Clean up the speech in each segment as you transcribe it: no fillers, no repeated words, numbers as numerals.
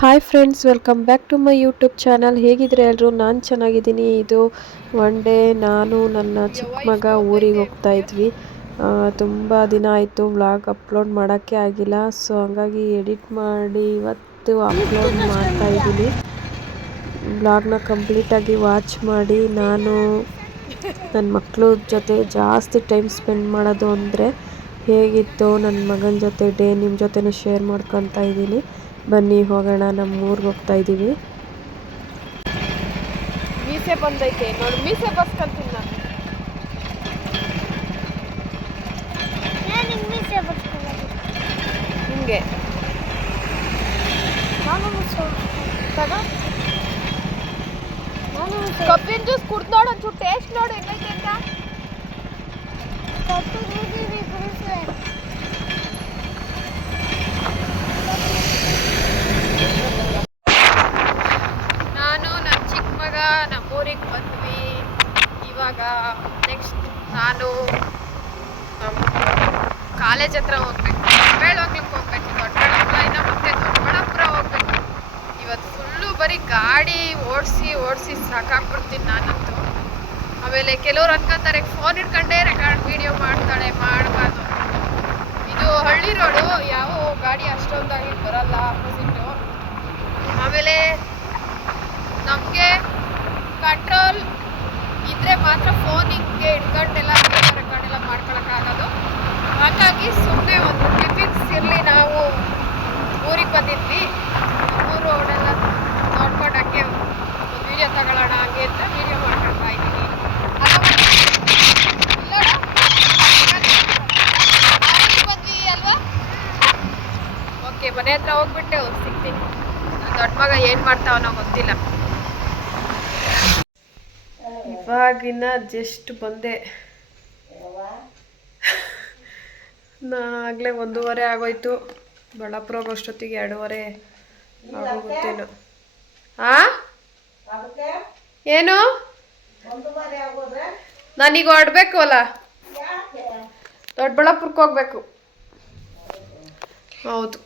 Hi friends, welcome back to my YouTube channel. ಹೇಗಿದ್ರೆ ಎಲ್ಲರೂ? ನಾನು ಚೆನ್ನಾಗಿದ್ದೀನಿ. ಇದು ಒನ್ ಡೇ ನಾನು ನನ್ನ ಚಿಕ್ಕ ಮಗ ಊರಿಗೆ ಹೋಗ್ತಾ ಇದ್ವಿ. ತುಂಬ ದಿನ ಆಯಿತು ವ್ಲಾಗ್ ಅಪ್ಲೋಡ್ ಮಾಡೋಕ್ಕೆ ಆಗಿಲ್ಲ. ಸೊ ಹಂಗಾಗಿ ಎಡಿಟ್ ಮಾಡಿ ಇವತ್ತು ಅಪ್ಲೋಡ್ ಮಾಡ್ತಾ ಇದ್ದೀನಿ. ವ್ಲಾಗ್ನ ಕಂಪ್ಲೀಟಾಗಿ ವಾಚ್ ಮಾಡಿ. ನಾನು ನನ್ನ ಮಕ್ಕಳ ಜೊತೆ ಜಾಸ್ತಿ ಟೈಮ್ ಸ್ಪೆಂಡ್ ಮಾಡೋದು ಅಂದರೆ ಹೇಗಿತ್ತು ನನ್ನ ಮಗನ ಜೊತೆ ಡೇ ನಿಮ್ಮ ಜೊತೆನೂ ಶೇರ್ ಮಾಡ್ಕೊತಾ ಇದ್ದೀನಿ. ಬನ್ನಿ ಹೋಗೋಣ. ನಮ್ಮ ಊರಿಗೆ ಹೋಗ್ತಾ ಇದ್ದೀವಿ. ಮೀಸೆ ಬಂದೈತೆ ನೋಡಿ, ಮೀಸೆ ಬರ್ಸ್ಕೊಂತೀನಿ ನಾನು. ಹಿಂಗೆ ಕಬ್ಬಿನ ಜ್ಯೂಸ್ ಕುಡ್ದು ನೋಡು, ಒಂಚೂರು ಟೇಸ್ಟ್ ನೋಡು ಹೆಂಗೈತೆ ಅಂತ. ನಾನು ನನ್ನ ಚಿಕ್ಕ ಮಗ ನಮ್ಮೂರಿಗೆ ಬಂದ್ವಿ. ಇವಾಗ ನೆಕ್ಸ್ಟ್ ನಾನು ಕಾಲೇಜ್ ಹತ್ರ ಹೋಗ್ಬೇಕು. ದೊಡ್ಡಬಳ್ಳಾಪುರಕ್ಕೆ ಹೋಗ್ಬೇಕು. ದೊಡ್ಡಬಳ್ಳಾಪುರ ಮತ್ತೆ ದೊಡ್ಡಬಳ್ಳಾಪುರ ಹೋಗ್ಬೇಕು. ಇವತ್ತು ಫುಲ್ಲು ಬರೀ ಗಾಡಿ ಓಡಿಸಿ ಸಾಕಾಗ್ಬಿಡ್ತೀನಿ ನಾನಂತೂ. ಆಮೇಲೆ ಕೆಲವ್ರು ಅನ್ಕೊಂತಾರೆ ಫೋನ್ ಇಟ್ಕೊಂಡೇ ರೆಕಾರ್ಡ್ ವಿಡಿಯೋ ಮಾಡ್ತಾಳೆ, ಮಾಡಬಾರ್ದು. ಇದು ಹಳ್ಳಿ ರೋಡು, ಯಾವ ಗಾಡಿ ಅಷ್ಟೊಂದಾಗಿ ಬರಲ್ಲ ಆಪೋಸಿಟ್ಟು. ಆಮೇಲೆ ನಮಗೆ ಕಂಟ್ರೋಲ್ ಇದ್ದರೆ ಮಾತ್ರ ಫೋನ್ ಹಿಂಗೆ ಇಟ್ಕೊಂಡೆಲ್ಲ ರೆಕಾರ್ಡ್ ಎಲ್ಲ ಮಾಡ್ಕೊಳಕ್ಕಾಗೋದು. ಹಾಗಾಗಿ ಸುಮ್ಮನೆ ಒಂದು ಟಿಫಿನ್ಸ್ ಇರಲಿ, ನಾವು ಊರಿಗೆ ಬಂದಿದ್ವಿ. ಊರು ರೋಡೆಲ್ಲ ನೋಡ್ಕೊಂಡು ಹಂಗೆ ಒಂದು ವೀಡಿಯೋ ತಗೊಳ್ಳೋಣ ಹಂಗೆ ಅಂತ ವೀಡಿಯೋ ಮಾಡ್ಕೊಳ್ತಾ ಇದ್ದೀನಿ. ಬಂದ್ವಿ ಅಲ್ವಾ? ಓಕೆ, ಮನೆ ಹತ್ರ ಹೋಗ್ಬಿಟ್ಟು ಸಿಗ್ತೀನಿ. ದೊಡ್ಡ ಮಗ ಏನು ಮಾಡ್ತಾವನೋ ಗೊತ್ತಿಲ್ಲ. ಇವಾಗಿನ ಜಸ್ಟ್ ಬಂದೆ. ಆಗಲೇ 1:30 ಆಗೋಯ್ತು. ಬಳ್ಳಾಪುರ ಹೋಗೋಷ್ಟೊತ್ತಿಗೆ 2:30 ಆಗೋಗುತ್ತೇನು. ಏನು ನಾನೀಗ ಹೊರಡ್ಬೇಕು ಅಲ್ಲ, ದೊಡ್ಡಬಳ್ಳಾಪುರಕ್ಕೆ ಹೋಗ್ಬೇಕು. ಹೌದು,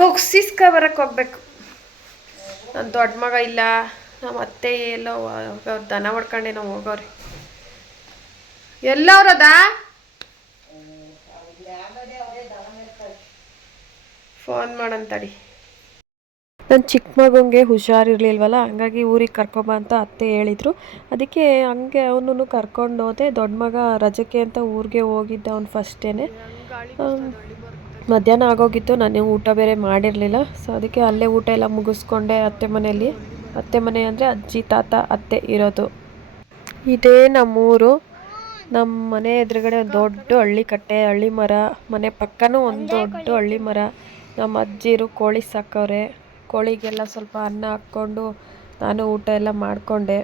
ಬುಕ್ಸ್ ಇಸ್ಕೊ ಬರಕ್ಕೆ ಹೋಗ್ಬೇಕು. ನನ್ನ ದೊಡ್ಡ ಮಗ ಇಲ್ಲ, ನಮ್ಮ ಅತ್ತೆ ಎಲ್ಲೋ ದನ ಮಾಡ್ಕೊಂಡೇನೋ ಹೋಗೋರಿ. ಎಲ್ಲವ್ರದ ಫೋನ್ ಮಾಡಂತಡಿ. ನನ್ನ ಚಿಕ್ಕ ಮಗಂಗೆ ಹುಷಾರಿರ್ಲಿಲ್ವಲ್ಲ, ಹಂಗಾಗಿ ಊರಿಗೆ ಕರ್ಕೊಬ ಅಂತ ಅತ್ತೆ ಹೇಳಿದರು. ಅದಕ್ಕೆ ಹಂಗೆ ಅವನನ್ನು ಕರ್ಕೊಂಡು ಹೋದೆ. ದೊಡ್ಡ ಮಗ ರಜಕ್ಕೆ ಅಂತ ಊರಿಗೆ ಹೋಗಿದ್ದ. ಅವ್ನು ಫಸ್ಟೇನೆ ಮಧ್ಯಾಹ್ನ ಆಗೋಗಿತ್ತು. ನಾನು ಊಟ ಬೇರೆ ಮಾಡಿರಲಿಲ್ಲ. ಸೊ ಅದಕ್ಕೆ ಅಲ್ಲೇ ಊಟ ಎಲ್ಲ ಮುಗಿಸ್ಕೊಂಡೆ ಅತ್ತೆ ಮನೆಯಲ್ಲಿ. ಅತ್ತೆ ಮನೆ ಅಂದರೆ ಅಜ್ಜಿ ತಾತ ಅತ್ತೆ ಇರೋದು. ಇದೇ ನಮ್ಮೂರು. ನಮ್ಮ ಮನೆ ಎದುರುಗಡೆ ಒಂದು ದೊಡ್ಡ ಹಳ್ಳಿ ಮರ, ಮನೆ ಪಕ್ಕನೂ ಒಂದು ದೊಡ್ಡ ಹಳ್ಳಿ ಮರ. ನಮ್ಮ ಅಜ್ಜಿರು ಕೋಳಿ ಸಾಕವ್ರೆ. ಕೋಳಿಗೆಲ್ಲ ಸ್ವಲ್ಪ ಅನ್ನ ಹಾಕ್ಕೊಂಡು ನಾನು ಊಟ ಎಲ್ಲ ಮಾಡಿಕೊಂಡೆ.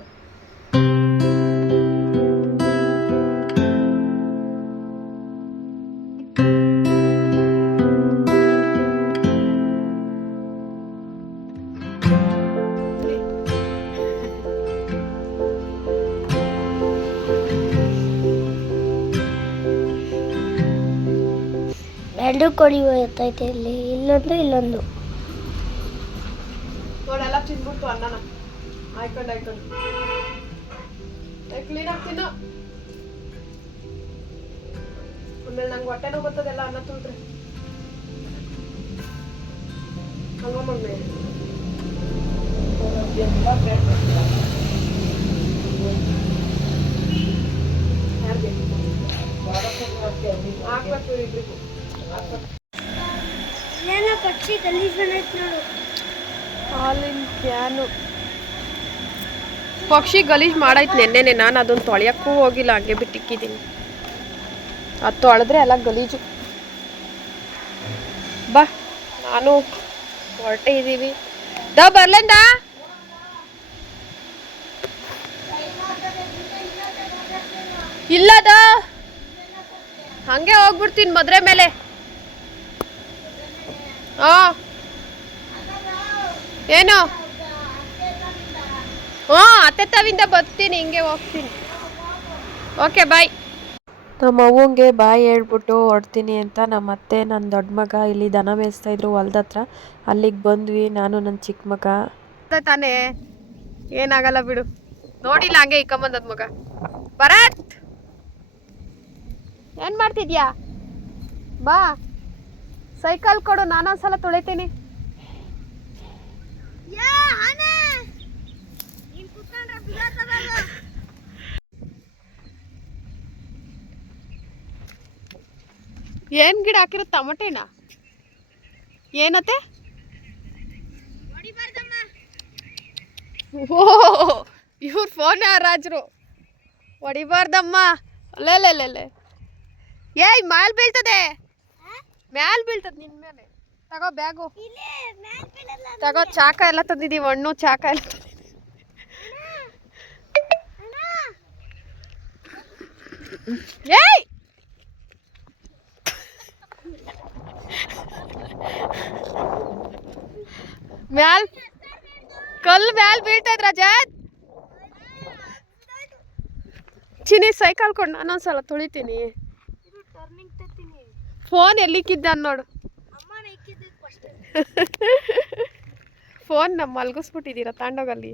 ಎರಡು ಕೋಳಿ ಹೋಗ್ತೈತೆ, ಇಲ್ಲಿ ಇಲ್ಲೊಂದು ನೋಡೆಲ್ಲ ತಿನ್ಬಿಟ್ಟು ಅನ್ನನ ಆಯ್ಕೊಂಡು ಕ್ಲೀನಾಗಿ ತಿನ್ನು. ಆಮೇಲೆ ನಂಗೆ ಹೊಟ್ಟೆ ನೋವು ಬರ್ತದೆಲ್ಲ ಅನ್ನ ತುಳಿದ್ರೆ. ಹಂಗಮ್ಮೆ ಹಾಕ್ಬೇಕು ಇಬ್ರಿಗೂ. ಪಕ್ಷಿ ಗಲೀಜ್ ಬಂದೈತೆ ನೋಡು. ಹಾಲಿನ ಕ್ಯಾನು ಪಕ್ಷಿ ಗಲೀಜ್ ಮಾಡೈತೆ ನೆನ್ನೆನೆ. ನಾನು ಅದನ್ನು ತೊಳೆಯೋಕ್ಕೂ ಹೋಗಿಲ್ಲ, ಹಂಗೆ ಬಿಟ್ಟಿಕ್ಕಿದ್ದೀನಿ. ಅದು ತೊಳೆದ್ರೆ ಎಲ್ಲ ಗಲೀಜು. ಬಾ, ನಾನು ಹೊರಟೆ ಇದ್ದೀವಿ. ಬರ್ಲಂದ ಇಲ್ಲದ ಹಂಗೆ ಹೋಗ್ಬಿಡ್ತೀನಿ ಮದುವೆ ಮೇಲೆ. ಏನು? ಅತ್ತೆ ತಾವಿಂದ ಬರ್ತೀನಿ, ಹಿಂಗೆ ಹೋಗ್ತೀನಿ. Okay bye. ನಮ್ಮ ಅವ್ವಂಗೆ ಬಾಯಿ ಹೇಳ್ಬಿಟ್ಟು ಹೊರಡ್ತೀನಿ ಅಂತ ನಮ್ಮ ಅತ್ತೆ ನನ್ನ ದೊಡ್ಡ ಮಗ ಇಲ್ಲಿ ದನ ಮೇಯಿಸ್ತಾ ಇದ್ರು ಹೊಲ್ದ ಹತ್ರ. ಅಲ್ಲಿಗೆ ಬಂದ್ವಿ ನಾನು ನನ್ನ ಚಿಕ್ಕ ಮಗ. ತಾನೇ ಏನಾಗಲ್ಲ ಬಿಡು. ನೋಡಿಲ್ಲ ಹಂಗೆ ಇಕ್ಕಂಬಂದದ್ ಮಗ. ಭರತ್ ಏನ್ ಮಾಡ್ತಿದ್ಯಾ? ಬಾ ಸೈಕಲ್ ಕೊಡು, ನಾನೊಂದ್ಸಲ ತೊಳಿತೀನಿ. ಏನ್ ಗಿಡ ಹಾಕಿರೋ? ಟಮಟೆನಾ? ಏನತ್ತೆ? ಓ ಇವ್ರ ಫೋನ್ ರಾಜ್ರು. ಹೊಡಿಬಾರ್ದಮ್ಮ. ಅಲ್ಲೇ ಏಯ್ ಮ್ಯಾಲ್ ಬೀಳ್ತದೆ, ಮ್ಯಾಲ್ ಬೀಳ್ತದೆ ನಿನ್ ಮೇಲೆ. ತಗೋ ಬ್ಯಾಗು, ತಗೋ ಚಾಕ ಎಲ್ಲ ತಂದಿದೀವಿ, ಹಣ್ಣು ಚಾಕ ಎಲ್ಲ ತಂದಿದೀವಿ. ಏಯ್ ಮ್ಯಾಲ್ ಕಲ್ಲು ಮ್ಯಾಲ್ ಬೀಳ್ತಾ ಇದ್ರ ರಜತ್. ಚಿನಿ ಸೈಕಲ್ ಕೊಂಡು ನಾನೊಂದ್ಸಲ ತುಳಿತೀನಿ. ಫೋನ್ ಎಲ್ಲಿಕ್ಕಿದ್ದ ನೋಡು. ಫೋನ್ ನಮ್ಮ ಮಲ್ಗಿಸ್ಬಿಟ್ಟಿದ್ದೀರಾ ತಾಂಡೋಗಲ್ಲಿ.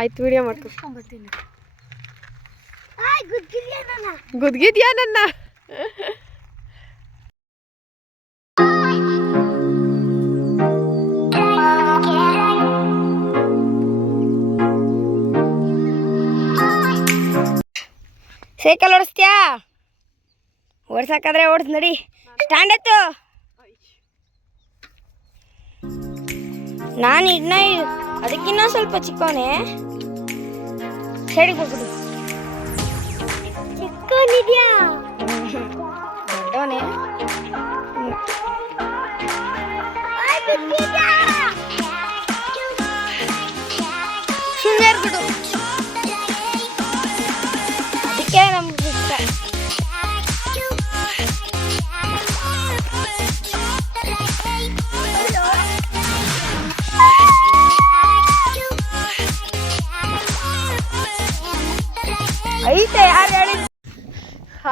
ಆಯ್ತು ವಿಡಿಯೋ ಮಾಡ್ಕೊಂಡ್ಬರ್ತೀನಿ. ಗುದ್ಗಿದ್ಯಾ ನನ್ನ? ಸೈಕಲ್ ಓಡಿಸ್ತೀಯಾ? ಓಡ್ಸಕ್ಕಾದ್ರೆ ಓಡಿಸ್ ನಡಿ. ಸ್ಟ್ಯಾಂಡ್ ಎತ್ತು. ನಾನು ಅದಕ್ಕಿನ್ನ ಸ್ವಲ್ಪ ಚಿಕ್ಕವನೇ. ಸೈಡಿಗೆ ಹೋಗ್ಬಿಡು. ಚಿಕ್ಕವನಿದ್ಯಾ? ದೊಡ್ಡವನೇ. ಸುಮ್ಮನೆ ಬಿಡು. ಅದಕ್ಕೆ ನಮ್ಗೆ ಇಷ್ಟ. ಐತೆ ಯಾರು ಹೇಳಿ?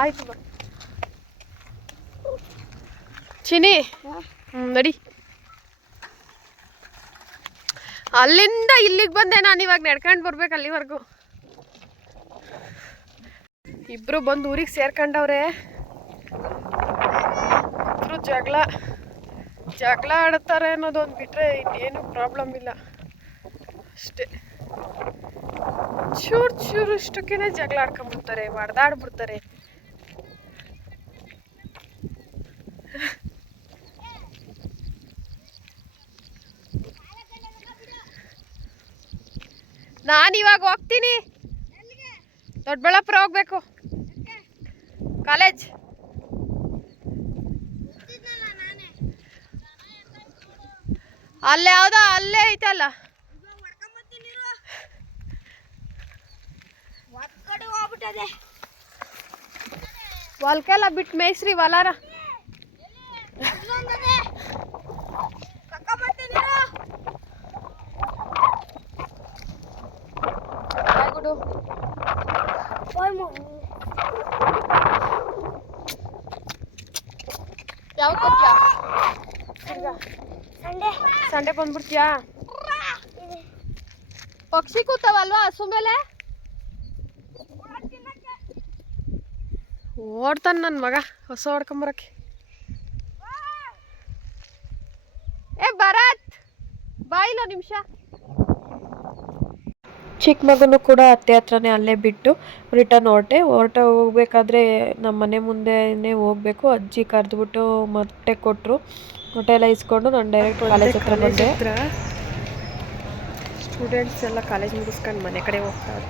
ಆಯ್ತು ಚಿನಿ, ನಡಿ. ಅಲ್ಲಿಂದ ಇಲ್ಲಿಗೆ ಬಂದೆ ನಾನು. ಇವಾಗ ನಡ್ಕೊಂಡು ಬರ್ಬೇಕು ಅಲ್ಲಿವರೆಗೂ. ಇಬ್ರು ಬಂದು ಊರಿಗೆ ಸೇರ್ಕೊಂಡವ್ರೆ. ಇಬ್ರು ಜಗಳ ಆಡ್ತಾರೆ ಅನ್ನೋದೊಂದು ಬಿಟ್ರೆ ಇನ್ನೇನು ಪ್ರಾಬ್ಲಮ್ ಇಲ್ಲ ಅಷ್ಟೇ. ಚೂರು ಇಷ್ಟಕ್ಕೇನೆ ಜಗಳ ಆಡ್ಕೊಂಡ್ಬಿಡ್ತಾರೆ, ಹೊಡೆದಾಡ್ಬಿಡ್ತಾರೆ. ನಾನಿವಾಗ ಹೋಗ್ತೀನಿ, ದೊಡ್ಡಬಳ್ಳಾಪುರ ಹೋಗ್ಬೇಕು, ಕಾಲೇಜ್. ಅಲ್ಲೇ ಯಾವ್ದೋ ಅಲ್ಲೇ ಐತಲ್ಲ. ಹೊಲ್ಕೆಲ್ಲ ಬಿಟ್ಟು ಮೇಯ್ಸ್ರಿ ಹೊಲಾರ. ಯಾವಾಗ ಕೊಡ್ತೀಯಾ? ಸಂಡೆ ಬಂದ್ಬಿಡ್ತೀಯಾ? ಪಕ್ಷಿ ಕೂತಾವಲ್ವಾ ಹಸು ಮೇಲೆ? ಓಡ್ತಾನೆ ನನ್ನ ಮಗ ಹೊಸ ಹೊಡ್ಕೊಂಬರಕ್ಕೆ. ಏ ಭರತ್ ಬಾ ಇಲ್ಲ ನಿಮಿಷ. ಚಿಕ್ಕ ಮಗನೂ ಕೂಡ ಅತ್ತೆ ಹತ್ರನೇ ಅಲ್ಲೇ ಬಿಟ್ಟು ರಿಟರ್ನ್ ಹೋಗ್ಬೇಕಾದ್ರೆ ನಮ್ಮ ಮನೆ ಮುಂದೆನೇ ಹೋಗ್ಬೇಕು. ಅಜ್ಜಿ ಕರೆದ್ಬಿಟ್ಟು ಮೊಟ್ಟೆ ಕೊಟ್ಟರು. ಮೊಟ್ಟೆ ಎಲ್ಲ ಇಸ್ಕೊಂಡು ನಾನು ಡೈರೆಕ್ಟ್ ಕಾಲೇಜ್ ಹತ್ರ ಬಂದೆ. ಸ್ಟೂಡೆಂಟ್ಸ್ ಎಲ್ಲ ಕಾಲೇಜ್ ಮುಗಿಸ್ಕೊಂಡು ಮನೆ ಕಡೆ ಹೋಗ್ತಾರೆ.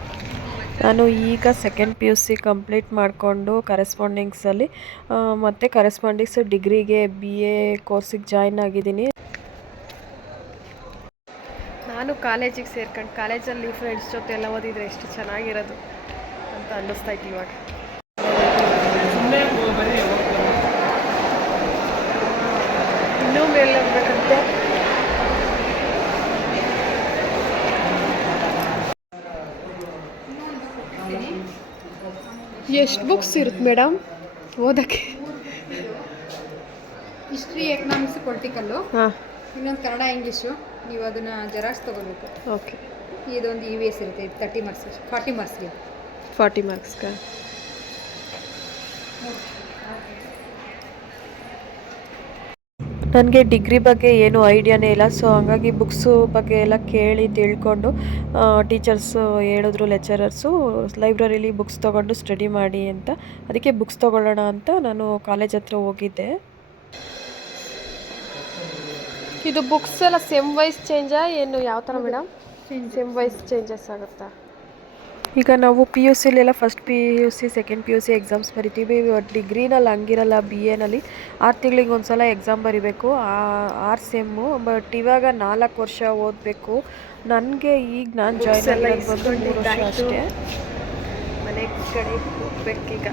ನಾನು ಈಗ ಸೆಕೆಂಡ್ PUC ಕಂಪ್ಲೀಟ್ ಮಾಡಿಕೊಂಡು ಕರೆಸ್ಪಾಂಡಿಂಗ್ಸಲ್ಲಿ ಮತ್ತು ಕರೆಸ್ಪಾಂಡಿಂಗ್ಸ್ ಡಿಗ್ರಿಗೆ BA ಕೋರ್ಸಿಗೆ ಜಾಯ್ನ್ ಆಗಿದ್ದೀನಿ. ನಾನು ಕಾಲೇಜಿಗೆ ಸೇರ್ಕೊಂಡು ಕಾಲೇಜಲ್ಲಿ ಫ್ರೆಂಡ್ಸ್ ಜೊತೆ ಎಲ್ಲ ಓದಿದ್ರೆ ಎಷ್ಟು ಚೆನ್ನಾಗಿರೋದು ಅಂತ ಅನ್ನಿಸ್ತೈತಿ ಇವಾಗ. ಇನ್ನೂ ಮೇಲೆ ಹೋಗ್ಬೇಕಂತೆ. ಎಷ್ಟು ಬುಕ್ಸ್ ಇರುತ್ತೆ ಮೇಡಮ್ ಓದೋಕ್ಕೆ? ಹಿಸ್ಟ್ರಿ, ಎಕನಾಮಿಕ್ಸ್, ಪೊಲಿಟಿಕಲ್ಲು, ಹಾಂ, ಇನ್ನೊಂದು ಕನ್ನಡ, ಇಂಗ್ಲೀಷು. ನೀವು ಅದನ್ನು ಜೆರಾಕ್ಸ್ ತೊಗೋಬೇಕು. ಓಕೆ. ಇದೊಂದು EVS ಇರುತ್ತೆ, ಇದು 30 ಮಾರ್ಕ್ಸ್, 40 ಮಾರ್ಕ್ಸ್ಗೆ. 40 ಮಾರ್ಕ್ಸ್ಗೆ. ನನಗೆ ಡಿಗ್ರಿ ಬಗ್ಗೆ ಏನು ಐಡಿಯಾನೇ ಇಲ್ಲ. ಸೊ ಹಂಗಾಗಿ ಬುಕ್ಸು ಬಗ್ಗೆ ಎಲ್ಲ ಕೇಳಿ ತಿಳ್ಕೊಂಡು ಟೀಚರ್ಸು ಹೇಳಿದ್ರು, ಲೆಕ್ಚರರ್ಸು ಲೈಬ್ರರಿಲಿ ಬುಕ್ಸ್ ತೊಗೊಂಡು ಸ್ಟಡಿ ಮಾಡಿ ಅಂತ. ಅದಕ್ಕೆ ಬುಕ್ಸ್ ತೊಗೊಳ್ಳೋಣ ಅಂತ ನಾನು ಕಾಲೇಜ್ ಹತ್ರ ಹೋಗಿದ್ದೆ. ಇದು ಬುಕ್ಸ್ ಎಲ್ಲ ಸೆಮ್ ವೈಸ್ ಚೇಂಜಾ ಏನು ಯಾವ ಥರ ಮೇಡಮ್? ಸೆಮ್ ವೈಸ್ ಚೇಂಜಸ್ ಆಗುತ್ತಾ? ಈಗ ನಾವು PUCಲೆಲ್ಲ first PUC, second PUC exams ಬರಿತೀವಿ. ಡಿಗ್ರಿನಲ್ಲಿ ಹಂಗಿರಲ್ಲ. BAನಲ್ಲಿ 6 ತಿಂಗಳಿಗೆ ಒಂದು ಸಲ ಎಕ್ಸಾಮ್ ಬರಿಬೇಕು, 6 ಸೆಮ್ಮು. ಬಟ್ ಇವಾಗ 4 ವರ್ಷ ಓದಬೇಕು. ನನಗೆ ಈಗ ನಾನು ಜಾಯ್ನ್ ಆಗಿರೋದು ಬಂದು 3 ವರ್ಷ ಅಷ್ಟೇ. ಮನೆ ಕಡೆ ಹೋಗ್ಬೇಕೀಗ.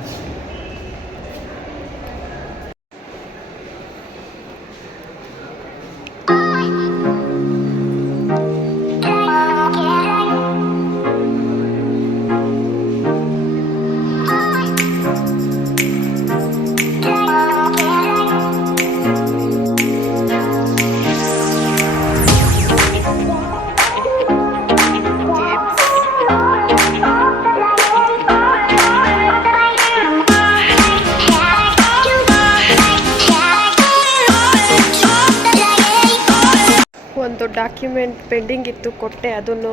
ಒಂದು ಡಾಕ್ಯುಮೆಂಟ್ ಪೆಂಡಿಂಗ್ ಇತ್ತು, ಕೊಟ್ಟೆ. ಅದನ್ನು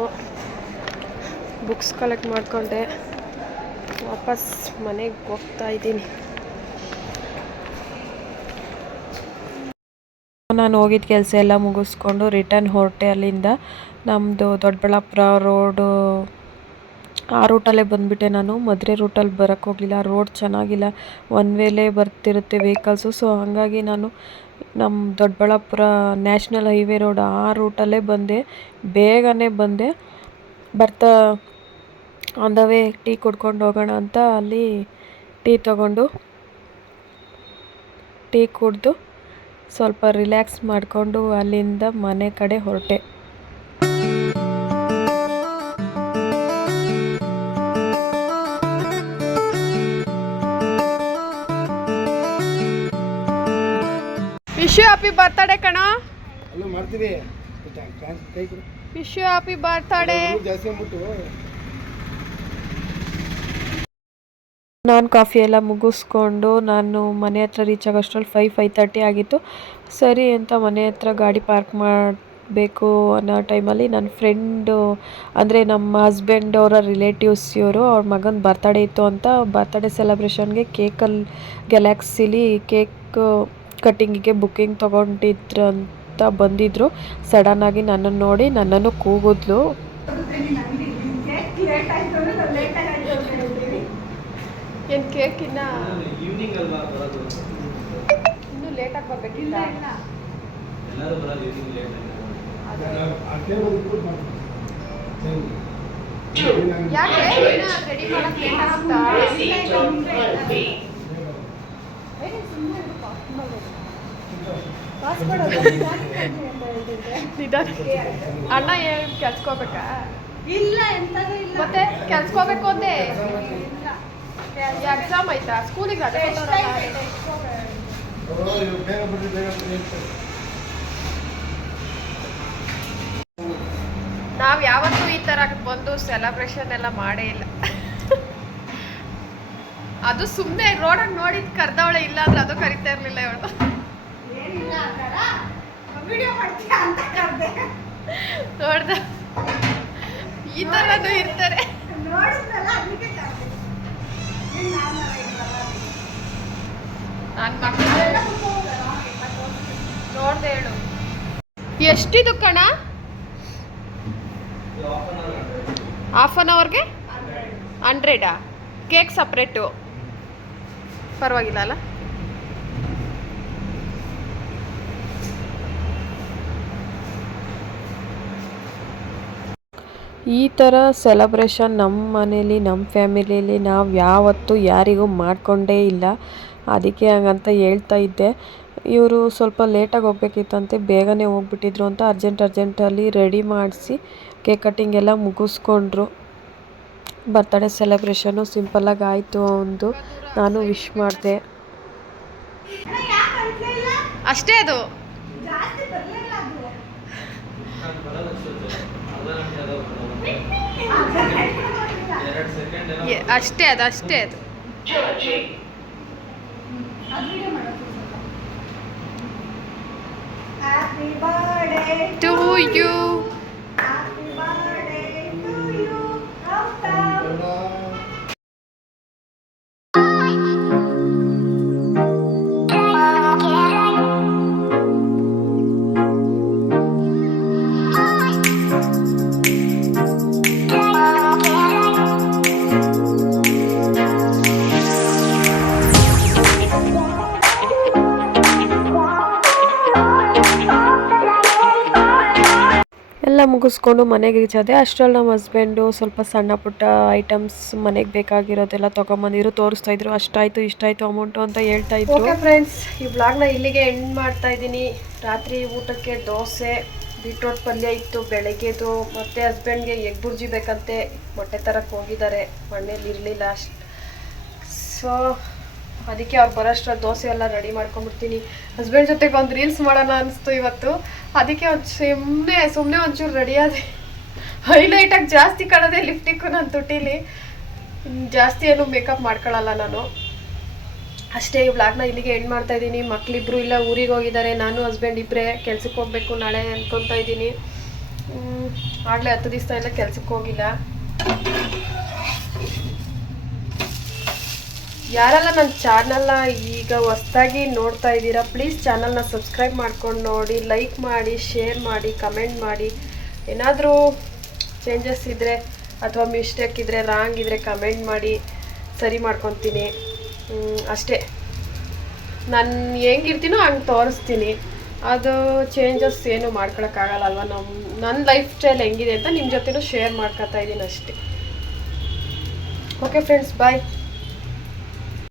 ಬುಕ್ಸ್ ಕಲೆಕ್ಟ್ ಮಾಡಿಕೊಂಡೆ. ವಾಪಸ್ ಮನೆಗೆ ಹೋಗ್ತಾ ಇದ್ದೀನಿ. ನಾನು ಹೋಗಿದ್ದ ಕೆಲಸ ಎಲ್ಲ ಮುಗಿಸ್ಕೊಂಡು ರಿಟರ್ನ್ ಹೊರಟೆ ಅಲ್ಲಿಂದ. ನಮ್ಮದು ದೊಡ್ಡಬಳ್ಳಾಪುರ ರೋಡು, ಆ ರೂಟಲ್ಲೇ ಬಂದುಬಿಟ್ಟೆ ನಾನು. ಮಧುರೆ ರೂಟಲ್ಲಿ ಬರೋಕ್ಕೆ ಹೋಗಲಿಲ್ಲ, ರೋಡ್ ಚೆನ್ನಾಗಿಲ್ಲ, ಒನ್ ವೇಲೇ ಬರ್ತಿರುತ್ತೆ ವೆಹಿಕಲ್ಸು. ಸೊ ಹಾಗಾಗಿ ನಾನು ನಮ್ಮ ದೊಡ್ಡಬಳ್ಳಾಪುರ ನ್ಯಾಷನಲ್ ಹೈವೇ ರೋಡ್ ಆ ರೂಟಲ್ಲೇ ಬಂದೆ. ಬೇಗನೆ ಬಂದೆ. ಬರ್ತಾ ಆನ್ ದ ವೇ ಟೀ ಕುಡ್ಕೊಂಡು ಹೋಗೋಣ ಅಂತ ಅಲ್ಲಿ ಟೀ ಕುಡಿದು ಸ್ವಲ್ಪ ರಿಲ್ಯಾಕ್ಸ್ ಮಾಡಿಕೊಂಡು ಅಲ್ಲಿಂದ ಮನೆ ಕಡೆ ಹೊರಟೆ. ವಿಶ್ ಹ್ಯಾಪಿ ಬರ್ತಡೇ ಕಣ. ಅಲ್ಲ ಮಾಡ್ತೀವಿ, ಕೈ ಕೊಡು. Wish happy birthday. ಜಾಸ್ತಿ ಅಂದ್ಬಿಟ್ಟು ನಾನು ಕಾಫಿ ಎಲ್ಲ ಮುಗಿಸ್ಕೊಂಡು ನಾನು ಮನೆ ಹತ್ರ ರೀಚ್ ಆಗೋಷ್ಟ್ರಲ್ಲಿ 5:30 ಆಗಿತ್ತು. ಸರಿ ಅಂತ ಮನೆ ಹತ್ರ ಗಾಡಿ ಪಾರ್ಕ್ ಮಾಡಬೇಕು ಅನ್ನೋ ಟೈಮಲ್ಲಿ ನನ್ನ ಫ್ರೆಂಡು, ಅಂದರೆ ನಮ್ಮ ಹಸ್ಬೆಂಡ್ ಅವರ ರಿಲೇಟಿವ್ಸ್ ಇವರು, ಅವ್ರ ಮಗನ ಬರ್ತಡೇ ಇತ್ತು ಅಂತ ಬರ್ತಡೇ ಸೆಲೆಬ್ರೇಷನ್ಗೆ ಗ್ಯಾಲಕ್ಸಿಲಿ ಕೇಕ್ ಕಟ್ಟಿಂಗಿಗೆ ಬುಕ್ಕಿಂಗ್ ತೊಗೊಂಡಿದ್ರು ಅಂತ ಬಂದಿದ್ದರು. ಸಡನ್ನಾಗಿ ನನ್ನನ್ನು ನೋಡಿ ನನ್ನನ್ನು ಕೂಗಿದ್ಲು. ಏನು ಕೇಕ್ ಇನ್ನೂ ಲೇಟಾಗಿ ಬರಬೇಕಿಲ್ಲ. ಯಾಕೆ ರೆಡಿ ಮಾಡಕ್ಕೆ ಲೇಟ್ ಆಗುತ್ತಾ? ಅಣ್ಣ ಏನು ಕೆಲ್ಸ್ಕೋಬೇಕಾ? ಇಲ್ಲ, ಎಂಥದ್ದು ಇಲ್ಲ. ಮತ್ತೆ ಕೆಲ್ಸ್ಕೋಬೇಕು ಅಂದೆ. ಎಕ್ಸಾಮ್ ಆಯ್ತಾ ಸ್ಕೂಲಿಗೆ? ಅದೇ ಬೇಗ ಬರ್ರಿ, ಬೇಗ ಬರ್ರಿ. ನಾವು ಯಾವತ್ತೂ ಈ ಥರ ಬಂದು ಸೆಲೆಬ್ರೇಷನ್ ಎಲ್ಲ ಮಾಡೇ ಇಲ್ಲ. ಅದು ಸುಮ್ಮನೆ ರೋಡಾಗ ನೋಡಿದ್ ಕರ್ದವಳೆ, ಇಲ್ಲ ಅಂದ್ರೆ ಅದು ಕರಿತಾ ಇರಲಿಲ್ಲ ಇವಳು. ನೋಡ್ದ ಈ ಥರನೂ ಇರ್ತಾರೆ. ನನ್ನ ಮಕ್ಕಳು ನೋಡ್ದೆ ಹೇಳು. ಎಷ್ಟಿದು ಕಣ? ಹಾಫ್ ಆನ್ ಅವರ್ಗೆ 100? ಕೇಕ್ ಸಪ್ರೇಟು, ಪರವಾಗಿಲ್ಲ ಅಲ್ಲ? ಈ ಥರ ಸೆಲೆಬ್ರೇಷನ್ ನಮ್ಮ ಮನೇಲಿ, ನಮ್ಮ ಫ್ಯಾಮಿಲಿಯಲ್ಲಿ ನಾವು ಯಾವತ್ತೂ ಯಾರಿಗೂ ಮಾಡಿಕೊಂಡೇ ಇಲ್ಲ. ಅದಕ್ಕೆ ಹಂಗಂತ ಹೇಳ್ತಾ ಇದ್ದೆ. ಇವರು ಸ್ವಲ್ಪ ಲೇಟಾಗಿ ಹೋಗ್ಬೇಕಿತ್ತಂತೆ, ಬೇಗನೆ ಹೋಗ್ಬಿಟ್ಟಿದ್ರು ಅಂತ ಅರ್ಜೆಂಟಲ್ಲಿ ರೆಡಿ ಮಾಡಿಸಿ ಕೇಕ್ ಕಟ್ಟಿಂಗ್ ಎಲ್ಲ ಮುಗಿಸ್ಕೊಂಡ್ರು. ಬರ್ತ್ಡೇ ಸೆಲೆಬ್ರೇಷನ್ನು ಸಿಂಪಲ್ಲಾಗಿ ಆಯಿತು ಅವನದು. ನಾನು ವಿಶ್ ಮಾಡಿದೆ. ಅಷ್ಟೇ ಅದು. ಅಷ್ಟೇ ಅದು ಅಷ್ಟೇ ಅದು. To you. ಎಲ್ಲ ಮುಗಿಸ್ಕೊಂಡು ಮನೆಗೆ ರೀಚ್ ಆದೆ. ಅಷ್ಟರಲ್ಲಿ ನಮ್ಮ ಹಸ್ಬೆಂಡು ಸ್ವಲ್ಪ ಸಣ್ಣ ಪುಟ್ಟ ಐಟಮ್ಸ್ ಮನೆಗೆ ಬೇಕಾಗಿರೋದೆಲ್ಲ ತೊಗೊಂಬಂದಿದ್ರು, ತೋರಿಸ್ತಾ ಇದ್ರು. ಅಷ್ಟಾಯಿತು ಇಷ್ಟಾಯಿತು ಅಮೌಂಟು ಅಂತ ಹೇಳ್ತಾ ಇದ್ರು. ಓಕೆ ಫ್ರೆಂಡ್ಸ್, ಈ ಬ್ಲಾಗ್ನ ಇಲ್ಲಿಗೆ ಎಂಡ್ ಮಾಡ್ತಾ ಇದ್ದೀನಿ. ರಾತ್ರಿ ಊಟಕ್ಕೆ ದೋಸೆ, ಬೀಟ್ರೋಟ್ ಪಲ್ಯ ಇತ್ತು ಬೆಳಗ್ಗೆದು. ಮತ್ತು ಹಸ್ಬೆಂಡ್ಗೆ ಎಗ್ ಬುರ್ಜಿ ಬೇಕಂತೆ, ಮೊಟ್ಟೆ ತರಕ್ಕೆ ಹೋಗಿದ್ದಾರೆ, ಮನೇಲಿ ಇರಲಿಲ್ಲ ಅಷ್ಟು. ಸೊ ಅದಕ್ಕೆ ಅವ್ರು ಬರೋಷ್ಟ್ರಲ್ಲಿ ದೋಸೆ ಎಲ್ಲ ರೆಡಿ ಮಾಡ್ಕೊಂಬಿಡ್ತೀನಿ. ಹಸ್ಬೆಂಡ್ ಜೊತೆಗೆ ಒಂದು ರೀಲ್ಸ್ ಮಾಡೋಣ ಅನಿಸ್ತು ಇವತ್ತು. ಅದಕ್ಕೆ ಒಂದು ಸುಮ್ಮನೆ ಒಂಚೂರು ರೆಡಿ ಆದೆ. ಹೈಲೈಟಾಗಿ ಜಾಸ್ತಿ ಕಾಣೋದೆ ಲಿಫ್ಟಿಕ್ಕು ನನ್ನ ತುಟಿಲಿ. ಜಾಸ್ತಿ ಏನು ಮೇಕಪ್ ಮಾಡ್ಕೊಳ್ಳಲ್ಲ ನಾನು. ಅಷ್ಟೇ, ಈ ವ್ಲಾಗ್ನ ಇಲ್ಲಿಗೆ ಎಂಡ್ ಮಾಡ್ತಾ ಇದ್ದೀನಿ. ಮಕ್ಕಳಿಬ್ರು ಇಲ್ಲ ಊರಿಗೆ ಹೋಗಿದ್ದಾರೆ. ನಾನು ಹಸ್ಬೆಂಡ್ ಇಬ್ಬರೇ ಕೆಲ್ಸಕ್ಕೆ ಹೋಗ್ಬೇಕು ನಾಳೆ ಅಂದ್ಕೊತಾ ಇದ್ದೀನಿ. ಆಗಲೇ 10 ದಿವಸ ಎಲ್ಲ ಕೆಲ್ಸಕ್ಕೆ ಹೋಗಿಲ್ಲ. ಯಾರೆಲ್ಲ ನನ್ನ ಚಾನಲ್ನ ಈಗ ಹೊಸ್ದಾಗಿ ನೋಡ್ತಾ ಇದ್ದೀರಾ, ಪ್ಲೀಸ್ ಚಾನಲ್ನ ಸಬ್ಸ್ಕ್ರೈಬ್ ಮಾಡ್ಕೊಂಡು ನೋಡಿ, ಲೈಕ್ ಮಾಡಿ, ಶೇರ್ ಮಾಡಿ, ಕಮೆಂಟ್ ಮಾಡಿ. ಏನಾದರೂ ಚೇಂಜಸ್ ಇದ್ದರೆ ಅಥವಾ ಮಿಸ್ಟೇಕ್ ಇದ್ದರೆ, ರಾಂಗ್ ಇದ್ದರೆ ಕಮೆಂಟ್ ಮಾಡಿ, ಸರಿ ಮಾಡ್ಕೊತೀನಿ. ಅಷ್ಟೇ, ನಾನು ಹೆಂಗಿರ್ತೀನೋ ಹಂಗೆ ತೋರಿಸ್ತೀನಿ. ಅದು ಚೇಂಜಸ್ ಏನು ಮಾಡ್ಕೊಳಕ್ಕಾಗಲ್ಲ ಅಲ್ವಾ. ನನ್ನ ಲೈಫ್ ಸ್ಟೈಲ್ ಹೆಂಗಿದೆ ಅಂತ ನಿಮ್ಮ ಜೊತೆನೂ ಶೇರ್ ಮಾಡ್ಕೊತಾ ಇದ್ದೀನಿ ಅಷ್ಟೇ. ಓಕೆ ಫ್ರೆಂಡ್ಸ್, ಬಾಯ್.